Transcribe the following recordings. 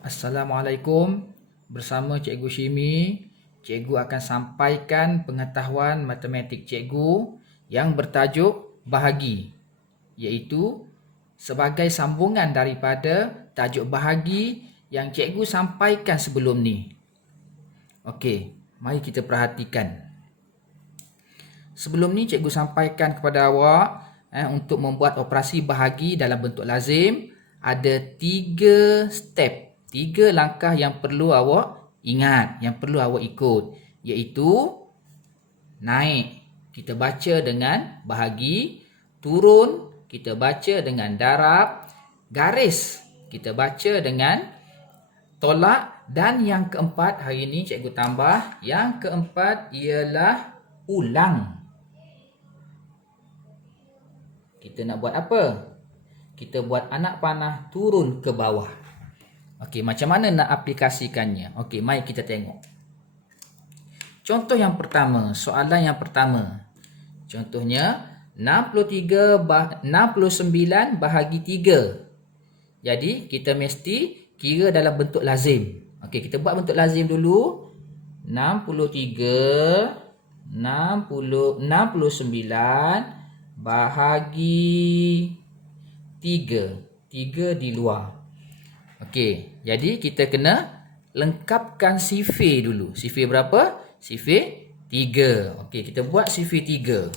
Assalamualaikum. Bersama Cikgu Shimi, Cikgu akan sampaikan pengetahuan matematik Cikgu yang bertajuk bahagi, iaitu sebagai sambungan daripada tajuk bahagi yang Cikgu sampaikan sebelum ni. Okey, mari kita perhatikan. Sebelum ni Cikgu sampaikan kepada awak untuk membuat operasi bahagi dalam bentuk lazim ada 3 step, 3 langkah yang perlu awak ingat, yang perlu awak ikut, iaitu naik kita baca dengan bahagi, turun kita baca dengan darab, garis kita baca dengan tolak, dan yang keempat hari ini Cikgu tambah, yang keempat ialah ulang. Kita nak buat apa? Kita buat anak panah turun ke bawah. Okey, macam mana nak aplikasikannya? Okey, mari kita tengok. Contoh yang pertama, soalan yang pertama. Contohnya 69 bahagi 3. Jadi kita mesti kira dalam bentuk lazim. Okey, kita buat bentuk lazim dulu. 69 bahagi 3. 3 di luar. Okey, jadi kita kena lengkapkan sifir dulu. Sifir berapa? Sifir 3. Okey, kita buat sifir 3.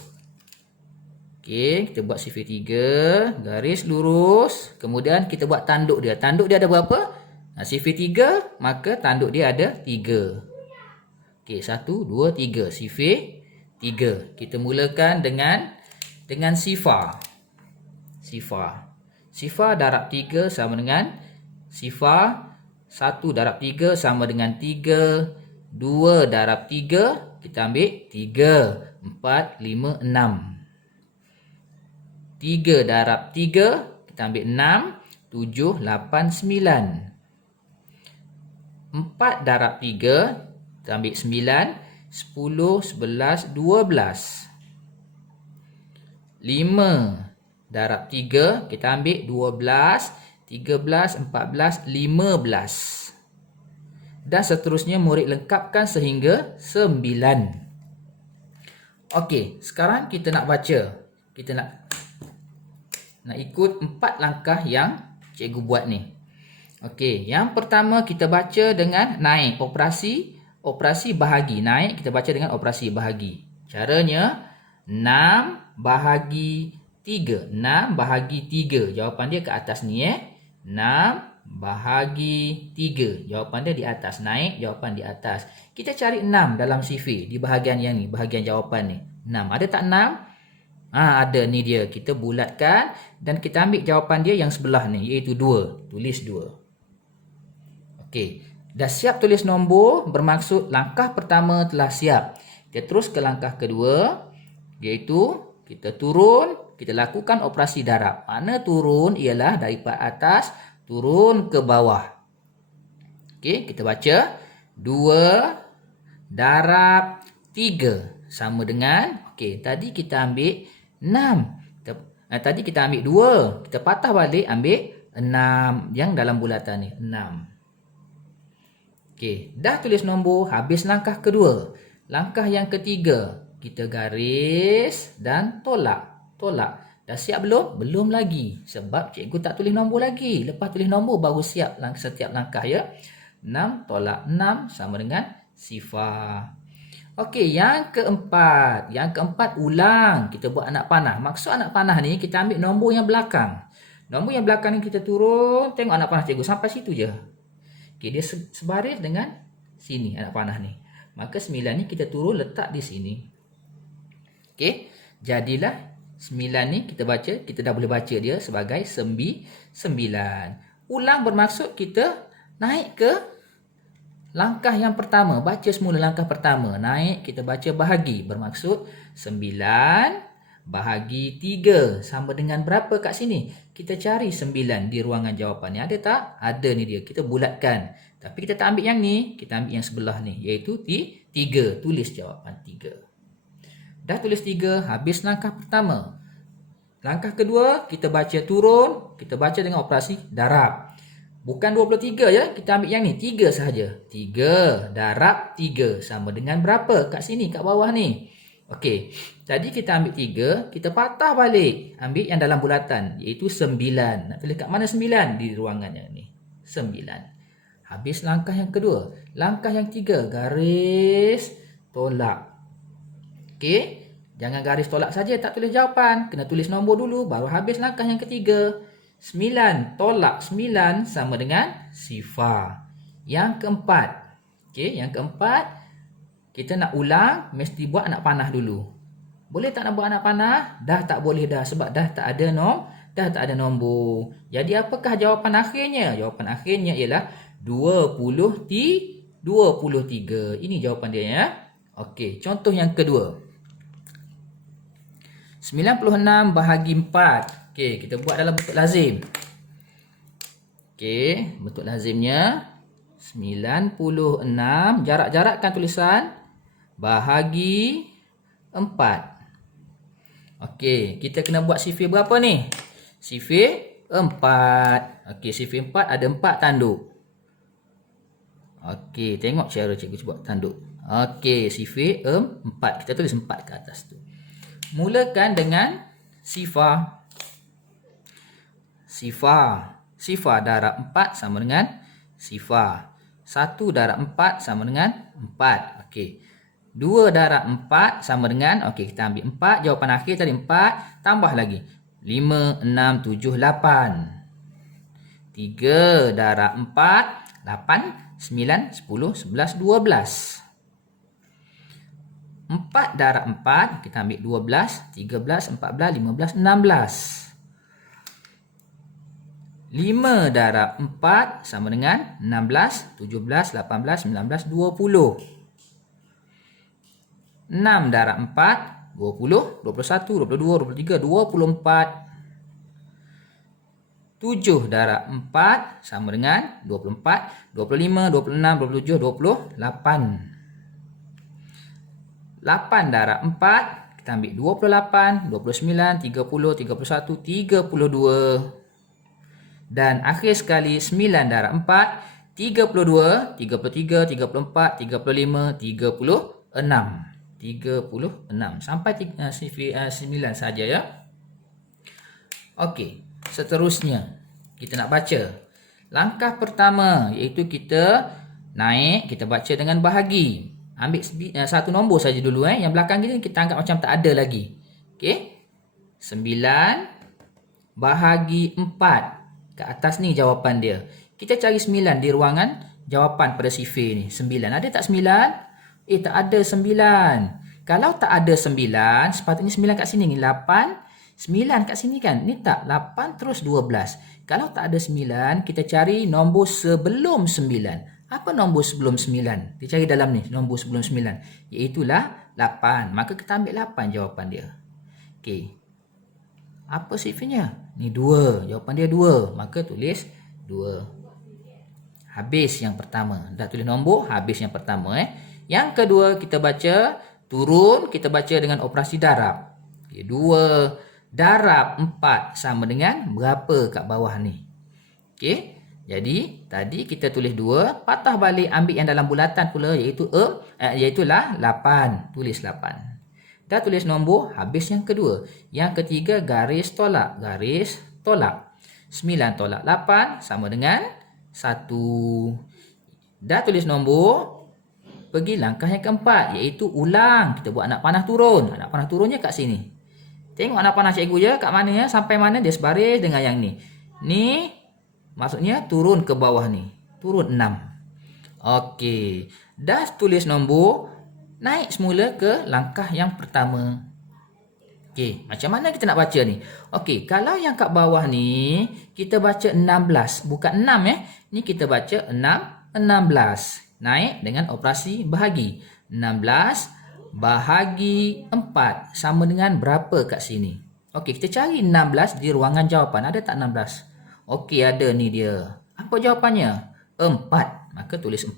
Okey, kita buat sifir 3, garis lurus, kemudian kita buat tanduk dia. Tanduk dia ada berapa? Sifir 3, maka tanduk dia ada 3. Okey, 1, 2, 3. Sifir 3. Kita mulakan dengan sifar. Sifar darab 3 sama dengan sifar 1 darab 3 sama dengan 3. 2 darab 3 kita ambil 3. 4, 5, 6. 3 darab 3 kita ambil 6. 7, 8, 9. 4 darab 3 kita ambil 9. 10, 11, 12. 5 darab 3 kita ambil 12, 13, 14, 15. Dan seterusnya murid lengkapkan sehingga 9. Okey, sekarang kita nak baca. Kita nak ikut 4 langkah yang cikgu buat ni. Okey, yang pertama kita baca dengan naik, operasi bahagi. Naik kita baca dengan operasi bahagi. Caranya 6 bahagi 3. 6 bahagi 3. Jawapan dia ke atas ni 6 bahagi 3. Jawapan dia di atas. Naik, jawapan di atas. Kita cari 6 dalam sifir. Di bahagian yang ni, bahagian jawapan ni. 6. Ada tak 6? Ada, ni dia. Kita bulatkan dan kita ambil jawapan dia yang sebelah ni, iaitu 2. Tulis 2. Okey. Dah siap tulis nombor, bermaksud langkah pertama telah siap. Kita terus ke langkah kedua, iaitu kita turun, kita lakukan operasi darab. Mana turun ialah daripada atas turun ke bawah. Okey, kita baca 2 darab 3 sama dengan, okey, tadi kita ambil 6. Tadi kita ambil 2, kita patah balik ambil 6 yang dalam bulatan ni, 6. Okey, dah tulis nombor, habis langkah kedua. Langkah yang ketiga, kita garis dan tolak. Dah siap belum? Belum lagi. Sebab cikgu tak tulis nombor lagi. Lepas tulis nombor baru siap setiap langkah ya. 6 tolak 6 sama dengan sifar. Okey, yang keempat. Yang keempat ulang. Kita buat anak panah. Maksud anak panah ni kita ambil nombor yang belakang. Nombor yang belakang ni kita turun. Tengok anak panah cikgu sampai situ je. Okey, dia sebaris dengan sini anak panah ni. Maka 9 ni kita turun letak di sini. Okey, jadilah 9 ni kita dah boleh baca dia sebagai 9. Ulang bermaksud kita naik ke langkah yang pertama. Baca semula langkah pertama. Naik kita baca bahagi. Bermaksud 9 bahagi 3. Sama dengan berapa kat sini? Kita cari 9 di ruangan jawapan ni. Ada tak? Ada ni dia. Kita bulatkan. Tapi kita tak ambil yang ni. Kita ambil yang sebelah ni. Iaitu 3. Tulis jawapan 3. Dah tulis 3, habis langkah pertama. Langkah kedua, kita baca turun, kita baca dengan operasi darab. Bukan 23 ya. Kita ambil yang ni. 3 sahaja. 3 darab 3 sama dengan berapa? Kat sini, kat bawah ni. Okey. Tadi kita ambil 3. Kita patah balik. Ambil yang dalam bulatan. Iaitu 9. Nak tulis kat mana 9? Di ruangannya ni. 9. Habis langkah yang kedua. Langkah yang 3. Garis tolak. Okey. Jangan garis tolak saja. Tak tulis jawapan. Kena tulis nombor dulu. Baru habis langkah yang ketiga. 9 tolak 9 sama dengan sifar. Yang keempat. Okey, yang keempat, kita nak ulang, mesti buat anak panah dulu. Boleh tak nak buat anak panah? Dah tak boleh dah sebab dah tak ada nombor. Jadi apakah jawapan akhirnya? Jawapan akhirnya ialah 23. Ini jawapan dia ya. Okey, contoh yang kedua. 96 bahagi 4. Okey, kita buat dalam bentuk lazim. Okey, bentuk lazimnya 96, jarak-jarakkan tulisan, bahagi 4. Okey, kita kena buat sifir berapa ni? Sifir 4. Okey, sifir 4 ada 4 tanduk. Okey, tengok cara cikgu buat tanduk. Okey, sifir 4. Kita tulis 4 ke atas tu. Mulakan dengan sifar. Sifar darab 4 sama dengan sifar. 1 darab 4 sama dengan 4. Okey. 2 darab 4 sama dengan, okey, kita ambil 4. Jawapan akhir tadi 4. Tambah lagi. 5, 6, 7, 8. 3 darab 4, 8, 9, 10, 11, 12. 4 darab 4, kita ambil 12, 13, 14, 15, 16. 5 darab 4 sama dengan 16, 17, 18, 19, 20. 6 darab 4, 20, 21, 22, 23, 24. 7 darab 4 sama dengan 24, 25, 26, 27, 28. 8 darab 4, kita ambil 28, 29, 30, 31, 32. Dan akhir sekali 9 darab 4, 32, 33, 34, 35, 36. 36. Sampai 9 saja ya. Okey, seterusnya kita nak baca. Langkah pertama iaitu kita naik, kita baca dengan bahagi. Ambil satu nombor saja dulu yang belakang ni kita anggap macam tak ada lagi. Okey. 9 bahagi 4. Kat atas ni jawapan dia. Kita cari 9 di ruangan jawapan pada sifir ni. 9. Ada tak 9? Tak ada 9. Kalau tak ada 9, sepatutnya 9 kat sini ni 8. 9 kat sini kan? Ni tak. 8 terus 12. Kalau tak ada 9, kita cari nombor sebelum 9. Apa nombor sebelum 9? Kita cari dalam ni. Nombor sebelum 9. Iaitulah 8. Maka kita ambil 8 jawapan dia. Okey. Apa sifirnya? Ni 2. Jawapan dia 2. Maka tulis 2. Habis yang pertama. Dah tulis nombor, habis yang pertama. Yang kedua, kita baca turun, kita baca dengan operasi darab. 2 darab 4 sama dengan berapa kat bawah ni? Okey. Jadi, tadi kita tulis 2. Patah balik, ambil yang dalam bulatan pula, iaitulah 8. Tulis 8. Dah tulis nombor, habis yang kedua. Yang ketiga, garis tolak. Garis tolak. 9 tolak 8 sama dengan 1. Dah tulis nombor, pergi langkah yang keempat, iaitu ulang. Kita buat anak panah turun. Anak panah turunnya kat sini. Tengok anak panah cikgu je, kat mana ya? Sampai mana dia sebaris dengan yang ni. Ni, maksudnya turun ke bawah ni. Turun 6. Okey. Dah tulis nombor, naik semula ke langkah yang pertama. Okey, macam mana kita nak baca ni? Okey, kalau yang kat bawah ni, kita baca 16. Bukan 6 Ni kita baca 16. Naik dengan operasi bahagi. 16 bahagi 4 sama dengan berapa kat sini? Okey, kita cari 16 di ruangan jawapan. Ada tak 16? Okey, ada ni dia. Apa jawapannya? 4. Maka tulis 4.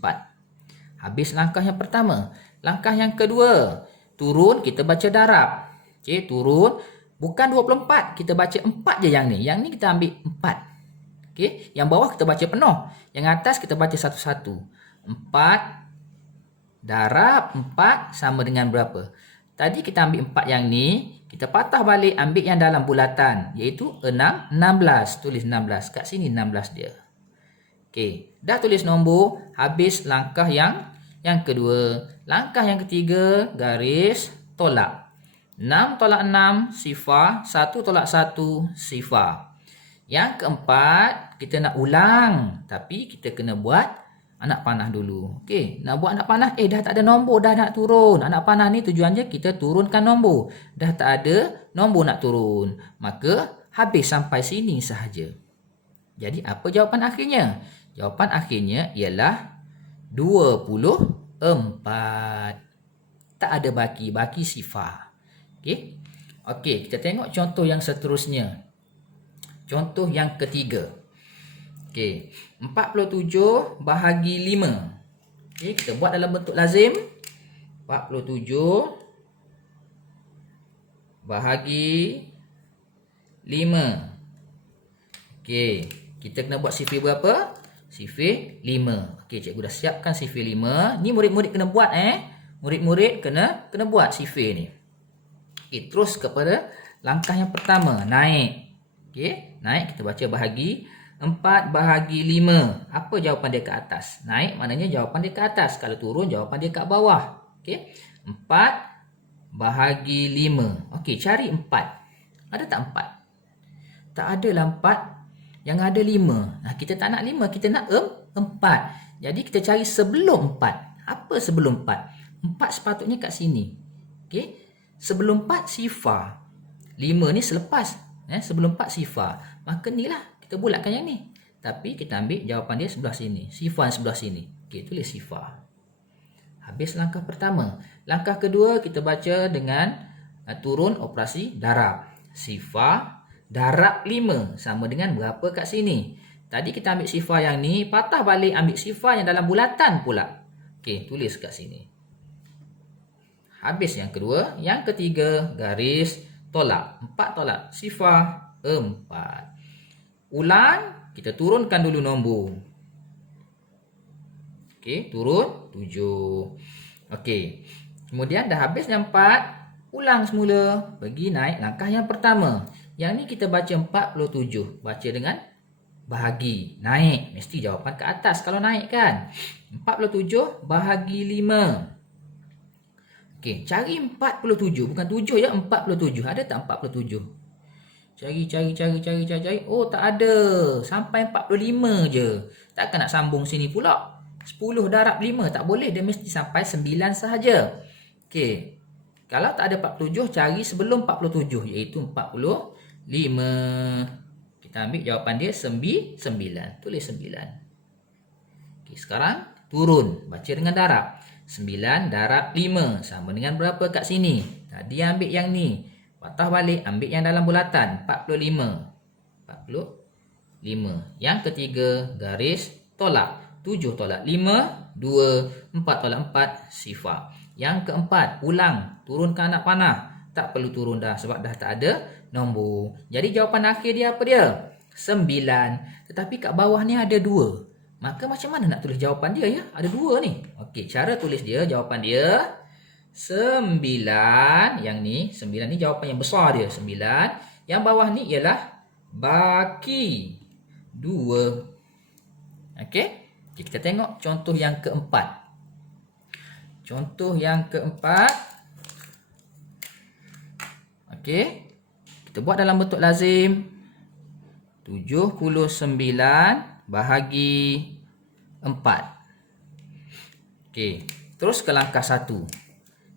Habis langkah yang pertama. Langkah yang kedua, turun, kita baca darab. Okey, turun. Bukan 24, kita baca 4 je yang ni. Yang ni kita ambil 4. Okey, yang bawah kita baca penuh. Yang atas kita baca satu-satu. 4 darab 4 sama dengan berapa? Tadi kita ambil 4 yang ni, kita patah balik ambil yang dalam bulatan, iaitu 16. Tulis 16. Kat sini 16 dia. Okey, dah tulis nombor, habis langkah yang kedua. Langkah yang ketiga, garis tolak. 6 tolak 6, sifar. 1 tolak 1, sifar. Yang keempat, kita nak ulang. Tapi kita kena buat anak panah dulu. Okey, nak buat anak panah, dah tak ada nombor, dah nak turun. Anak panah ni tujuannya kita turunkan nombor. Dah tak ada nombor nak turun. Maka, habis sampai sini sahaja. Jadi, apa jawapan akhirnya? Jawapan akhirnya ialah 24. Tak ada baki sifar. Okey. Okey, kita tengok contoh yang seterusnya. Contoh yang ketiga. Okey, 47 bahagi 5. Okey, kita buat dalam bentuk lazim. 47 bahagi 5. Okey, kita kena buat sifir berapa? Sifir 5. Okey, cikgu dah siapkan sifir 5. Ni murid-murid kena buat Murid-murid kena buat sifir ni. Okey, terus kepada langkah yang pertama, naik. Okey, naik kita baca bahagi 4 bahagi 5. Apa jawapan dia ke atas? Naik maknanya jawapan dia ke atas. Kalau turun jawapan dia kat bawah. Okey, 4 bahagi 5. Okey, cari 4. Ada tak 4? Tak adalah 4. Yang ada 5. Nah, kita tak nak 5, kita nak 4. Jadi kita cari sebelum 4. Apa sebelum 4? 4 sepatutnya kat sini. Okey. Sebelum 4 sifar. 5 ni selepas. Sebelum 4 sifar. Maka ni lah kita bulatkan yang ni. Tapi kita ambil jawapan dia sebelah sini. Sifar sebelah sini. Okey, tulis sifar. Habis langkah pertama. Langkah kedua kita baca dengan turun operasi darab. Sifar darab 5 sama dengan berapa kat sini. Tadi kita ambil sifar yang ni, patah balik ambil sifar yang dalam bulatan pula. Okey, tulis kat sini. Habis yang kedua. Yang ketiga, garis tolak. 4 tolak sifar 4. Ulang, kita turunkan dulu nombor. Okey, turun 7. Okey. Kemudian dah habis yang 4, ulang semula. Pergi naik langkah yang pertama. Yang ni kita baca 47. Baca dengan bahagi. Naik. Mesti jawapan ke atas kalau naik kan. 47 bahagi 5. Okey, cari 47. Bukan 7 ya, 47. Ada tak 47? Cari. Oh, tak ada. Sampai 45 je. Takkan nak sambung sini pula. 10 darab 5. Tak boleh. Dia mesti sampai 9 sahaja. Okey. Kalau tak ada 47, cari sebelum 47. Iaitu 45. Kita ambil jawapan dia 9. Tulis 9. Okey, sekarang turun. Baca dengan darab. 9 darab 5. Sama dengan berapa kat sini? Tadi ambil yang ni. Patah balik. Ambil yang dalam bulatan. 45. Yang ketiga, garis tolak. 7 tolak 5. 2. 4 tolak 4. Sifar. Yang keempat, ulang. Turunkan anak panah. Tak perlu turun dah sebab dah tak ada nombor. Jadi jawapan akhir dia apa dia? 9. Tetapi kat bawah ni ada 2. Maka macam mana nak tulis jawapan dia ya? Ada 2 ni. Okey, cara tulis dia, jawapan dia 9. Yang ni, 9 ni jawapan yang besar dia, 9. Yang bawah ni ialah baki 2. Okey, kita tengok contoh yang keempat. Contoh yang keempat. Okey. Kita buat dalam bentuk lazim. 79 bahagi 4. Okey. Terus ke langkah 1.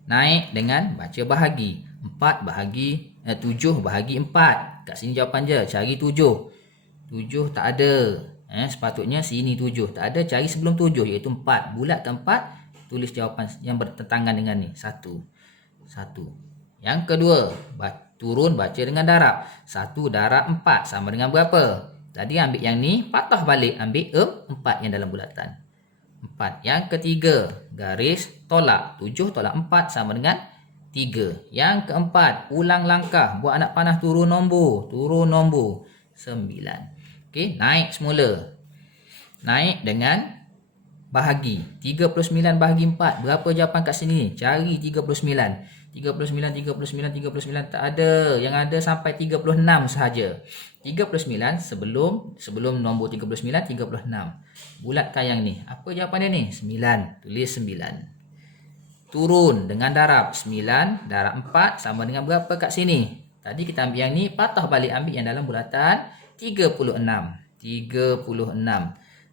Naik dengan baca bahagi. 7 bahagi 4. Kat sini jawapan je. Cari 7. 7 tak ada. Sepatutnya sini 7. Tak ada, cari sebelum 7 iaitu 4. Bulat ke 4. Tulis jawapan yang bertentangan dengan ni. 1. Yang kedua, turun baca dengan darab. 1 darab 4 sama dengan berapa? Tadi ambil yang ni, patah balik ambil 4 yang dalam bulatan. 4. Yang ketiga, garis tolak. 7 tolak 4 sama dengan 3. Yang keempat, ulang langkah. Buat anak panah turun nombor. 9. Okey, naik semula. Naik dengan bahagi. 39 bahagi 4. Berapa jawapan kat sini? Cari 39. 39 tak ada. Yang ada sampai 36 sahaja. 39 sebelum nombor 39, 36. Bulatkan yang ni. Apa jawapan dia ni? 9. Tulis 9. Turun dengan darab 9, darab 4 sama dengan berapa kat sini? Tadi kita ambil yang ni, patah balik ambil yang dalam bulatan 36. 36.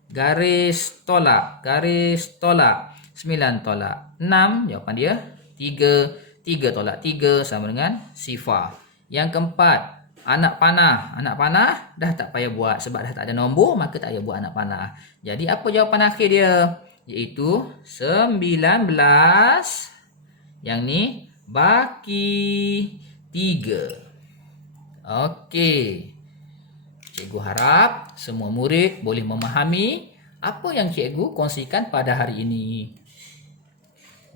Garis tolak 9 tolak 6, jawapan dia 3. 3 tolak 3 sama dengan sifar. Yang keempat, anak panah dah tak payah buat sebab dah tak ada nombor, maka tak payah buat anak panah. Jadi apa jawapan akhir dia? Iaitu 19. Yang ni baki 3. Okey. Cikgu harap semua murid boleh memahami apa yang cikgu kongsikan pada hari ini.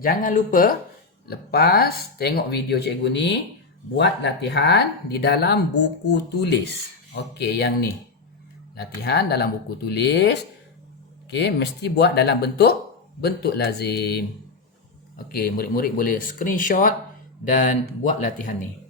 Jangan lupa lepas tengok video cikgu ni, buat latihan di dalam buku tulis. Okey, yang ni. Latihan dalam buku tulis. Okey, mesti buat dalam bentuk lazim. Okey, murid-murid boleh screenshot dan buat latihan ni.